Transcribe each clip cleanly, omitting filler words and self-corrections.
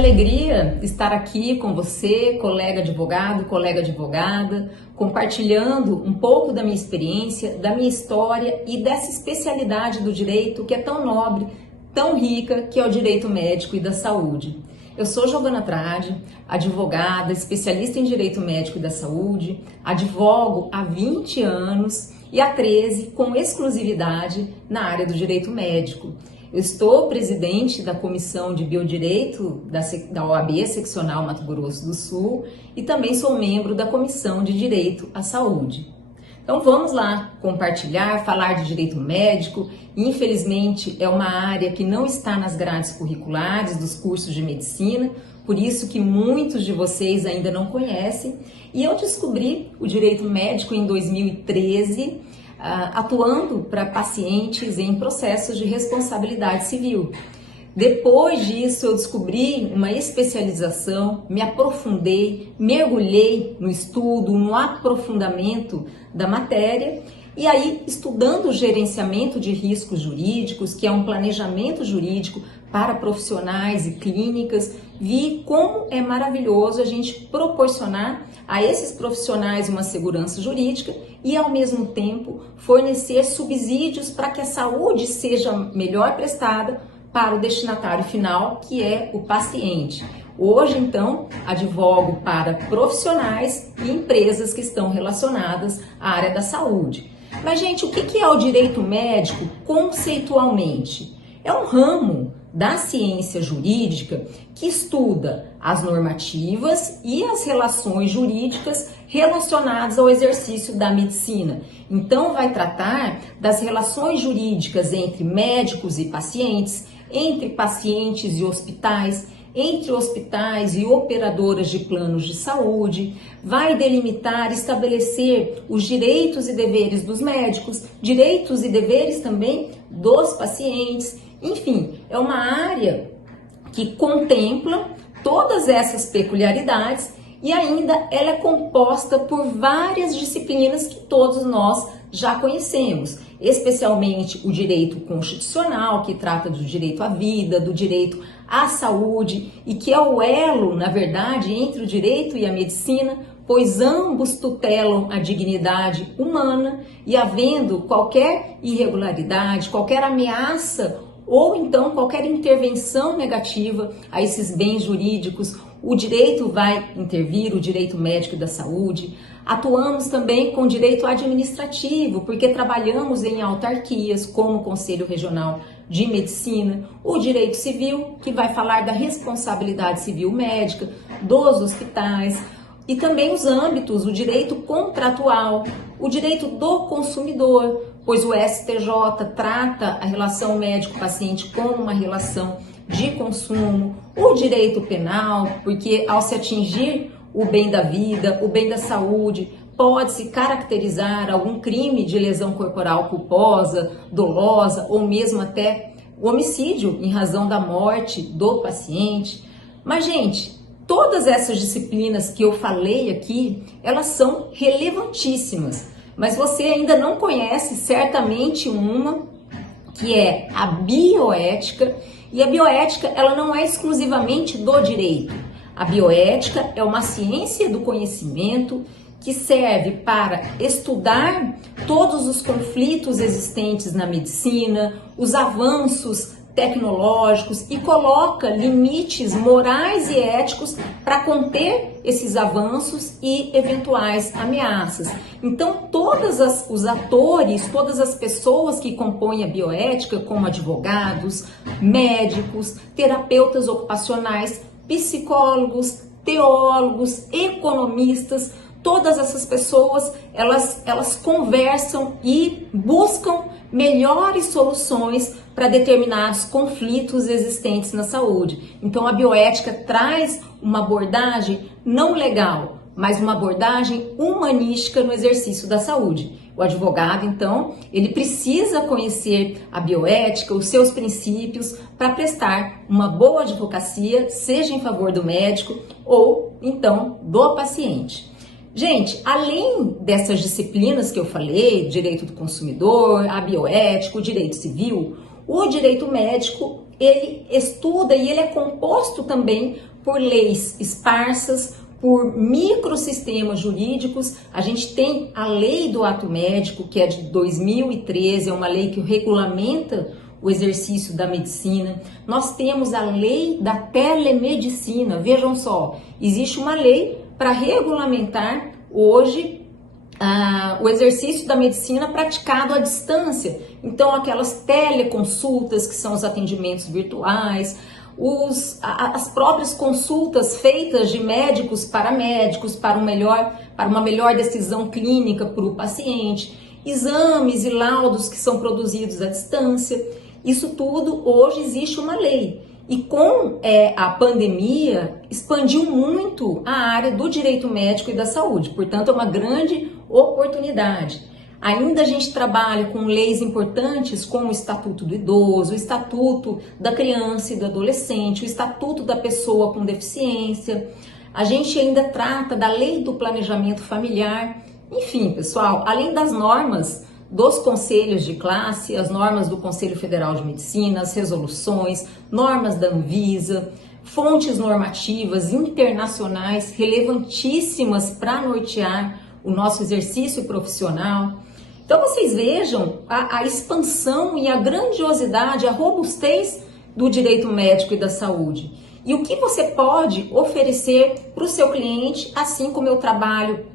alegria estar aqui com você, colega advogado, colega advogada, compartilhando um pouco da minha experiência, da minha história e dessa especialidade do direito que é tão nobre, tão rica, que é o direito médico e da saúde. Eu sou Giovana Tradi, advogada, especialista em direito médico e da saúde, advogo há 20 anos e há 13 com exclusividade na área do direito médico. Eu estou presidente da Comissão de Biodireito da OAB Seccional Mato Grosso do Sul e também sou membro da Comissão de Direito à Saúde. Então vamos lá compartilhar, falar de direito médico. Infelizmente é uma área que não está nas grades curriculares dos cursos de medicina, por isso que muitos de vocês ainda não conhecem. E eu descobri o direito médico em 2013, atuando para pacientes em processos de responsabilidade civil. Depois disso eu descobri uma especialização, me aprofundei, mergulhei no estudo, no aprofundamento da matéria e aí estudando o gerenciamento de riscos jurídicos, que é um planejamento jurídico para profissionais e clínicas, vi como é maravilhoso a gente proporcionar a esses profissionais uma segurança jurídica e, ao mesmo tempo, fornecer subsídios para que a saúde seja melhor prestada para o destinatário final, que é o paciente. Hoje, então, advogo para profissionais e empresas que estão relacionadas à área da saúde. Mas, gente, o que é o direito médico conceitualmente? É um ramo da ciência jurídica que estuda as normativas e as relações jurídicas relacionadas ao exercício da medicina. Então, vai tratar das relações jurídicas entre médicos e pacientes, entre pacientes e hospitais, entre hospitais e operadoras de planos de saúde, vai delimitar, estabelecer os direitos e deveres dos médicos, direitos e deveres também dos pacientes. Enfim, é uma área que contempla todas essas peculiaridades e ainda ela é composta por várias disciplinas que todos nós já conhecemos, especialmente o direito constitucional, que trata do direito à vida, do direito à saúde e que é o elo, na verdade, entre o direito e a medicina, pois ambos tutelam a dignidade humana e havendo qualquer irregularidade, qualquer ameaça ou então qualquer intervenção negativa a esses bens jurídicos, o direito vai intervir, o direito médico e da saúde. Atuamos também com direito administrativo, porque trabalhamos em autarquias, como o Conselho Regional de Medicina, o direito civil, que vai falar da responsabilidade civil médica, dos hospitais, e também os âmbitos, o direito contratual, o direito do consumidor, pois o STJ trata a relação médico-paciente como uma relação de consumo, o direito penal, porque ao se atingir o bem da vida, o bem da saúde, pode-se caracterizar algum crime de lesão corporal culposa, dolosa ou mesmo até homicídio em razão da morte do paciente. Mas, gente, todas essas disciplinas que eu falei aqui, elas são relevantíssimas, mas você ainda não conhece certamente uma que é a bioética, e a bioética ela não é exclusivamente do direito. A bioética é uma ciência do conhecimento que serve para estudar todos os conflitos existentes na medicina, os avanços tecnológicos e coloca limites morais e éticos para conter esses avanços e eventuais ameaças. Então, os atores, todas as pessoas que compõem a bioética, como advogados, médicos, terapeutas ocupacionais, psicólogos, teólogos, economistas, todas essas pessoas, elas conversam e buscam melhores soluções para determinados conflitos existentes na saúde. Então a bioética traz uma abordagem não legal, mas uma abordagem humanística no exercício da saúde. O advogado, então, ele precisa conhecer a bioética, os seus princípios, para prestar uma boa advocacia, seja em favor do médico ou, então, do paciente. Gente, além dessas disciplinas que eu falei, direito do consumidor, a bioética, o direito civil, o direito médico, ele estuda e ele é composto também por leis esparsas, por microsistemas jurídicos. A gente tem a lei do ato médico, que é de 2013, é uma lei que regulamenta o exercício da medicina. Nós temos a lei da telemedicina. Vejam só, existe uma lei para regulamentar hoje o exercício da medicina praticado à distância. Então, aquelas teleconsultas, que são os atendimentos virtuais, as próprias consultas feitas de médicos para médicos, para uma melhor decisão clínica para o paciente, exames e laudos que são produzidos à distância. Isso tudo, hoje existe uma lei. E com a pandemia, expandiu muito a área do direito médico e da saúde. Portanto, é uma grande oportunidade. Ainda a gente trabalha com leis importantes como o Estatuto do Idoso, o Estatuto da Criança e do Adolescente, o Estatuto da Pessoa com Deficiência. A gente ainda trata da Lei do Planejamento Familiar. Enfim, pessoal, além das normas dos conselhos de classe, as normas do Conselho Federal de Medicina, as resoluções, normas da Anvisa, fontes normativas internacionais relevantíssimas para nortear o nosso exercício profissional. Então vocês vejam a expansão e a grandiosidade, a robustez do direito médico e da saúde. E o que você pode oferecer para o seu cliente, assim como eu trabalho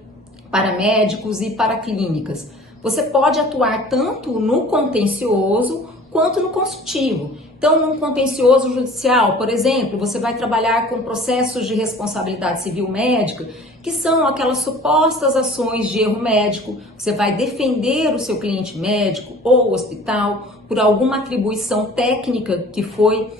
para médicos e para clínicas. Você pode atuar tanto no contencioso quanto no consultivo. Então, no contencioso judicial, por exemplo, você vai trabalhar com processos de responsabilidade civil médica, que são aquelas supostas ações de erro médico. Você vai defender o seu cliente médico ou hospital por alguma atribuição técnica que foi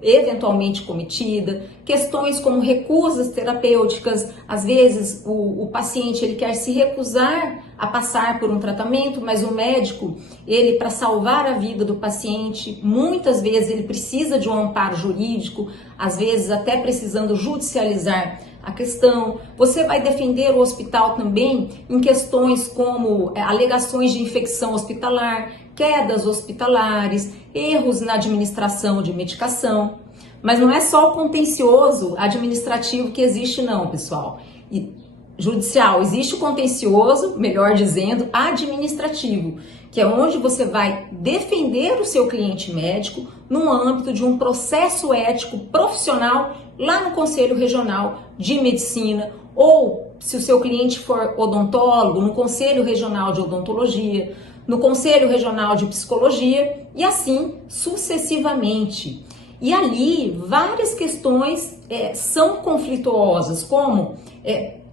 eventualmente cometida, questões como recusas terapêuticas. Às vezes o paciente ele quer se recusar a passar por um tratamento, mas o médico, ele, para salvar a vida do paciente, muitas vezes ele precisa de um amparo jurídico, às vezes até precisando judicializar a questão. Você vai defender o hospital também em questões como alegações de infecção hospitalar, quedas hospitalares, erros na administração de medicação. Mas não é só o contencioso administrativo que existe não, pessoal. E judicial, existe o contencioso, melhor dizendo, administrativo, que é onde você vai defender o seu cliente médico no âmbito de um processo ético profissional lá no Conselho Regional de Medicina, ou se o seu cliente for odontólogo, no Conselho Regional de Odontologia, no Conselho Regional de Psicologia e assim sucessivamente. E ali várias questões são conflituosas, como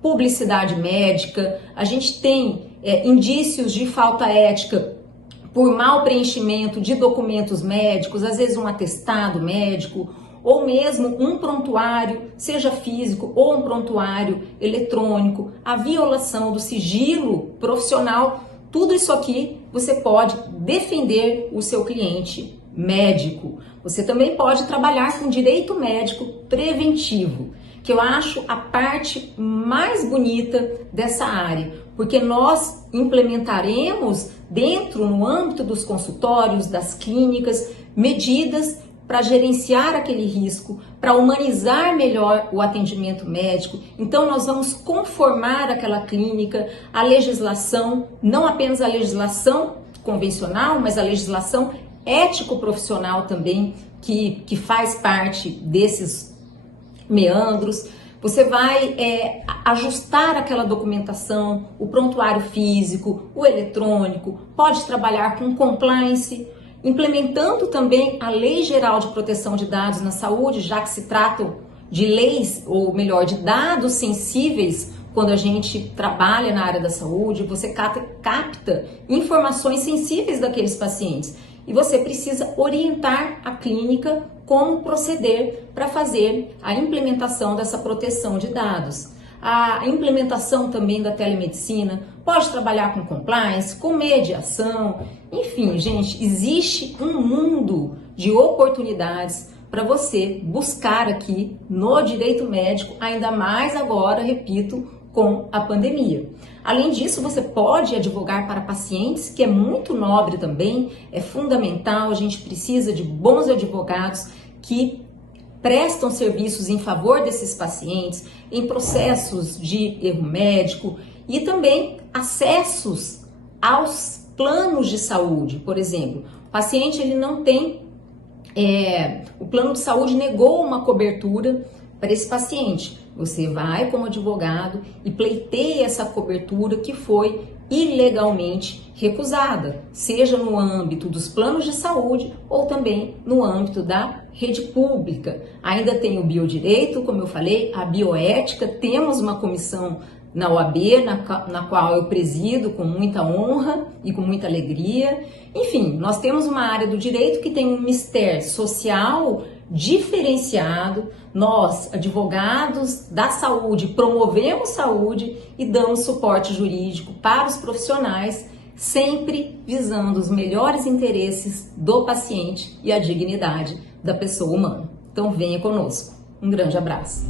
publicidade médica, a gente tem indícios de falta ética por mau preenchimento de documentos médicos, às vezes um atestado médico, ou mesmo um prontuário, seja físico ou um prontuário eletrônico, a violação do sigilo profissional. Tudo isso aqui você pode defender o seu cliente médico. Você também pode trabalhar com direito médico preventivo, que eu acho a parte mais bonita dessa área, porque nós implementaremos no âmbito dos consultórios, das clínicas, medidas para gerenciar aquele risco, para humanizar melhor o atendimento médico. Então nós vamos conformar aquela clínica à legislação, não apenas a legislação convencional, mas a legislação ético-profissional também, que faz parte desses meandros. Você vai ajustar aquela documentação, o prontuário físico, o eletrônico, pode trabalhar com compliance, implementando também a Lei Geral de Proteção de Dados na Saúde, já que se tratam de leis, ou melhor, de dados sensíveis. Quando a gente trabalha na área da saúde, você capta informações sensíveis daqueles pacientes e você precisa orientar a clínica como proceder para fazer a implementação dessa proteção de dados. A implementação também da telemedicina, pode trabalhar com compliance, com mediação, enfim, gente, existe um mundo de oportunidades para você buscar aqui no direito médico, ainda mais agora, repito, com a pandemia. Além disso, você pode advogar para pacientes, que é muito nobre também, é fundamental, a gente precisa de bons advogados que prestam serviços em favor desses pacientes, em processos de erro médico e também acessos aos planos de saúde. Por exemplo, o paciente ele não tem, o plano de saúde negou uma cobertura para esse paciente. Você vai como advogado e pleiteia essa cobertura que foi ilegalmente recusada, seja no âmbito dos planos de saúde ou também no âmbito da rede pública. Ainda tem o biodireito, como eu falei, a bioética, temos uma comissão na OAB, na qual eu presido com muita honra e com muita alegria. Enfim, nós temos uma área do direito que tem um mistério social diferenciado. Nós, advogados da saúde, promovemos saúde e damos suporte jurídico para os profissionais, sempre visando os melhores interesses do paciente e a dignidade da pessoa humana. Então venha conosco. Um grande abraço.